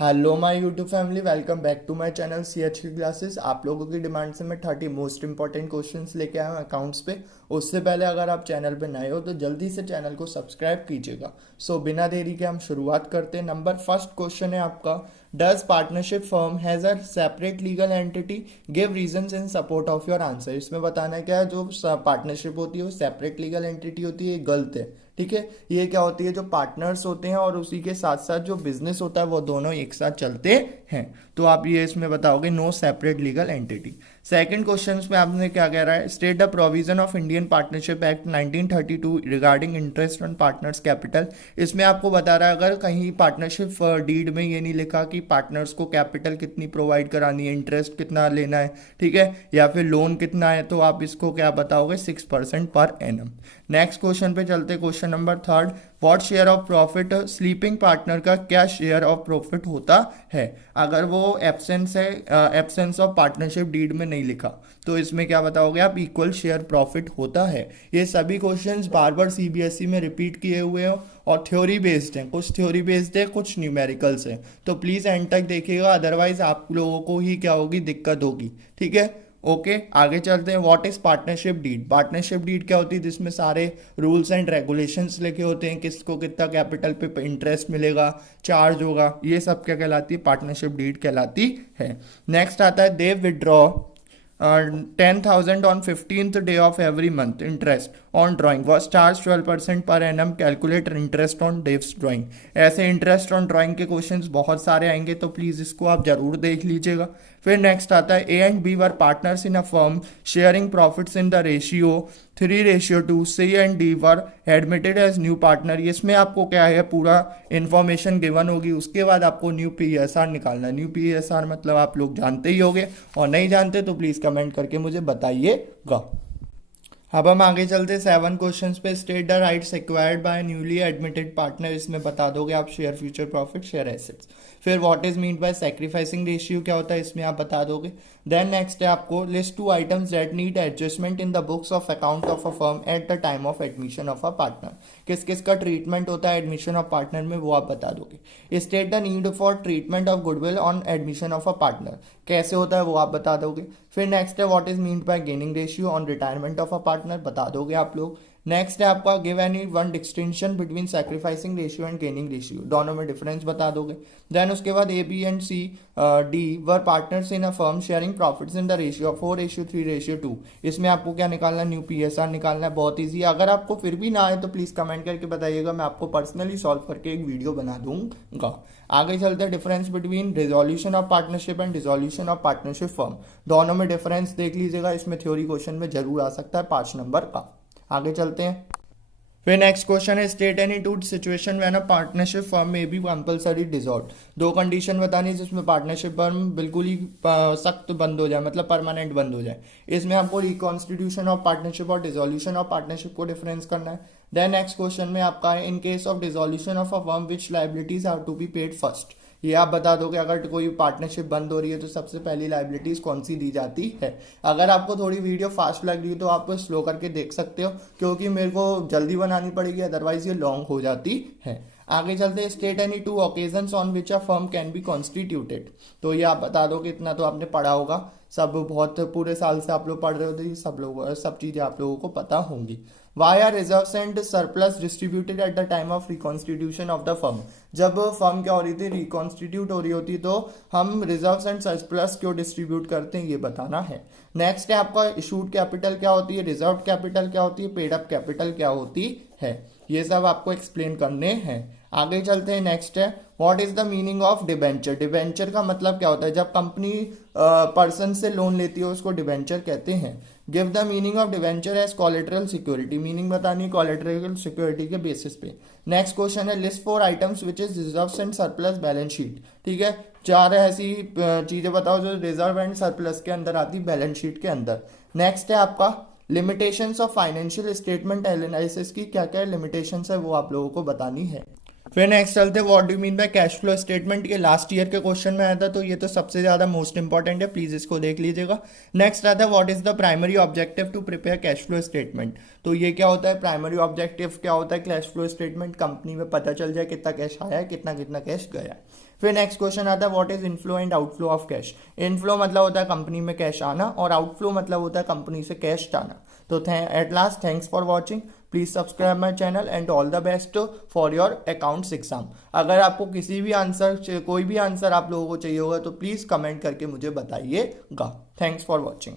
Hello my YouTube family, welcome back to my channel CH की classes. आप लोगों की डिमांड से मैं 30 मोस्ट इंपॉर्टेंट क्वेश्चंस लेके आया हूँ अकाउंट्स पे। उससे पहले अगर आप चैनल पे नए हो तो जल्दी से चैनल को सब्सक्राइब कीजिएगा। बिना देरी के हम शुरुआत करते हैं। नंबर फर्स्ट क्वेश्चन है आपका, does partnership firm has a separate legal entity, give reasons in support of your answer. इसमें बताना है क्या है, जो पार्टनरशिप होती है वो सेपरेट लीगल एंटिटी होती है, ये गलत है। ठीक है, ये क्या होती है, जो पार्टनर्स होते हैं और उसी के साथ साथ जो बिजनेस होता है वो दोनों एक साथ चलते हैं। तो आप ये इसमें बताओगे no separate legal entity. Second question में आपने क्या कह रहा है, state the provision of Indian partnership act 1932 regarding interest on partners capital. इसमें आपको बता रहा है अगर कहीं पार्टनरशिप डीड में ये नहीं लिखा कि पार्टनर्स को कैपिटल कितनी प्रोवाइड करानी है, इंटरेस्ट कितना लेना है, ठीक है, या फिर लोन कितना है, तो आप इसको क्या बताओगे, 6% पर एनम। नेक्स्ट क्वेश्चन पे चलते, question number third, what share of profit sleeping partner का क्या शेयर ऑफ प्रॉफिट होता है। अगर वो एब्सेंस है, एब्सेंस ऑफ पार्टनरशिप डीड में नहीं लिखा, तो इसमें क्या बताओगे आप, इक्वल शेयर प्रॉफिट होता है। ये सभी क्वेश्चंस बार बार CBSE में रिपीट किए हुए हो और थ्योरी बेस्ड हैं, कुछ थ्योरी बेस्ड है, कुछ न्यूमेरिकल्स हैं। तो प्लीज़ एंड तक देखिएगा, अदरवाइज आप लोगों को ही क्या होगी, दिक्कत होगी। ठीक है, ओके आगे चलते हैं। What is partnership deed. Partnership deed क्या होती है, जिसमें सारे रूल्स एंड रेगुलेशंस लिखे होते हैं, किसको कितना कैपिटल पे इंटरेस्ट मिलेगा, चार्ज होगा, ये सब क्या कहलाती है, पार्टनरशिप डीड कहलाती है। नेक्स्ट आता है, दे withdraw 10,000 on 15th day of every month, interest on drawing was charged 12% per annum, calculate interest on Dave's drawing। ऐसे इंटरेस्ट ऑन ड्राइंग के क्वेश्चंस बहुत सारे आएंगे, तो प्लीज़ इसको आप जरूर देख लीजिएगा। फिर नेक्स्ट आता है, A and B were partners in a firm sharing profits in the ratio 3:2, C and D were admitted as new partner. इसमें आपको क्या है, पूरा इन्फॉर्मेशन गिवन होगी, उसके बाद आपको न्यू PSR निकालना है। न्यू PSR मतलब आप लोग जानते ही होंगे, और नहीं जानते तो प्लीज़ कमेंट करके मुझे बताइएगा। अब हम आगे चलते 7 क्वेश्चंस पे। State the rights acquired by newly admitted partner. इसमें बता दोगे आप share future profit, share assets. फिर what is mean by sacrificing ratio क्या होता है, इसमें आप बता दोगे। देन नेक्स्ट है आपको, list 2 items that need adjustment in the books of account of a firm at the time of admission of a partner. किस किस का ट्रीटमेंट होता है एडमिशन ऑफ पार्टनर में, वो आप बता दोगे। State the need for treatment of goodwill on admission of a partner, कैसे होता है वो आप बता दोगे। फिर नेक्स्ट है, what is mean bye gaining ratio on retirement of a partner, बता दोगे आप लोग। नेक्स्ट है आपका, give any one distinction between sacrificing ratio and gaining ratio, दोनों में डिफरेंस बता दोगे। देन उसके बाद A, B and C, D were partners in a firm sharing profits in the ratio 4:3:2। इसमें आपको क्या निकालना है, न्यू PSR निकालना है। बहुत ईजी। अगर आपको फिर भी ना आए तो प्लीज़ कमेंट करके बताइएगा, मैं आपको पर्सनली सॉल्व करके एक वीडियो बना दूंगा। आगे चलते हैं, difference between resolution of partnership and resolution of partnership firm, दोनों में डिफरेंस देख लीजिएगा। इसमें थ्योरी क्वेश्चन में जरूर आ सकता है 5 नंबर का। आगे चलते हैं। फिर नेक्स्ट क्वेश्चन है, state any two situation when a partnership firm में बी कंपलसरी डिसॉल्व। 2 कंडीशन बतानी जिसमें पार्टनरशिप फर्म बिल्कुल ही सख्त बंद हो जाए, मतलब परमानेंट बंद हो जाए। इसमें आपको रिकॉन्स्टिट्यूशन ऑफ पार्टनरशिप और डिसोल्यूशन ऑफ पार्टनरशिप को डिफरेंस करना है। देन नेक्स्ट क्वेश्चन में आपका है, in case of dissolution of a firm which liabilities are to be paid first. ये आप बता दो कि अगर कोई पार्टनरशिप बंद हो रही है तो सबसे पहली लाइबिलिटीज कौन सी दी जाती है। अगर आपको थोड़ी वीडियो फास्ट लग रही है तो आप स्लो करके देख सकते हो, क्योंकि मेरे को जल्दी बनानी पड़ेगी, अदरवाइज ये लॉन्ग हो जाती है। आगे चलते हैं, state any 2 occasions on which a firm can be constituted. तो ये आप बता दो कि इतना तो आपने पढ़ा होगा, सब बहुत पूरे साल से आप लोग पढ़ रहे हो, तो ये सब चीज़ें आप लोगों को पता होंगी। Why are reserves and surplus distributed at the time of reconstitution of the firm. जब फर्म क्या हो रही थी, रिकॉन्स्टिट्यूट हो रही होती, तो हम रिजर्व्स एंड सरप्लस क्यों डिस्ट्रीब्यूट करते हैं, ये बताना है। नेक्स्ट है आपका, इशूड कैपिटल क्या होती है, रिजर्व कैपिटल क्या होती है, पेड अप कैपिटल क्या होती है, ये सब आपको एक्सप्लेन करने हैं। आगे चलते हैं। नेक्स्ट है, what is the meaning of debenture. Debenture का मतलब क्या होता है, जब कंपनी पर्सन से लोन लेती है उसको डिबेंचर कहते हैं। Give the meaning of debenture as collateral security, meaning बतानी है कोलेटरल सिक्योरिटी के बेसिस पे। नेक्स्ट क्वेश्चन है, list 4 items which is reserves and surplus balance sheet. ठीक है, 4 ऐसी चीजें बताओ जो रिजर्व एंड सरप्लस के अंदर आती, बैलेंस शीट के अंदर। नेक्स्ट है आपका, limitations of financial statement analysis की क्या क्या लिमिटेशंस है वो आप लोगों को बतानी है। फिर नेक्स्ट चलते, what do mean by cash flow statement. ये लास्ट ईयर के क्वेश्चन में आया था, तो ये तो सबसे ज्यादा मोस्ट इंपॉर्टेंट है, प्लीज इसको देख लीजिएगा। नेक्स्ट आता है, what is the primary objective to prepare cash flow statement. तो ये क्या होता है, प्राइमरी ऑब्जेक्टिव क्या होता है कैश फ्लो स्टेटमेंट, कंपनी में पता चल जाए कितना कैश आया है, कितना कितना कैश गया है। फिर नेक्स्ट क्वेश्चन आता है what is inflow and outflow of cash. Inflow मतलब होता है कंपनी में कैश आना और आउटफ्लो मतलब होता है कंपनी से कैश जाना। तो at last thanks for watching, please subscribe my channel and all the best for your accounts exam. अगर आपको किसी भी आंसर कोई भी आंसर आप लोगों को चाहिए होगा तो प्लीज़ कमेंट करके मुझे बताइएगा। Thanks for watching.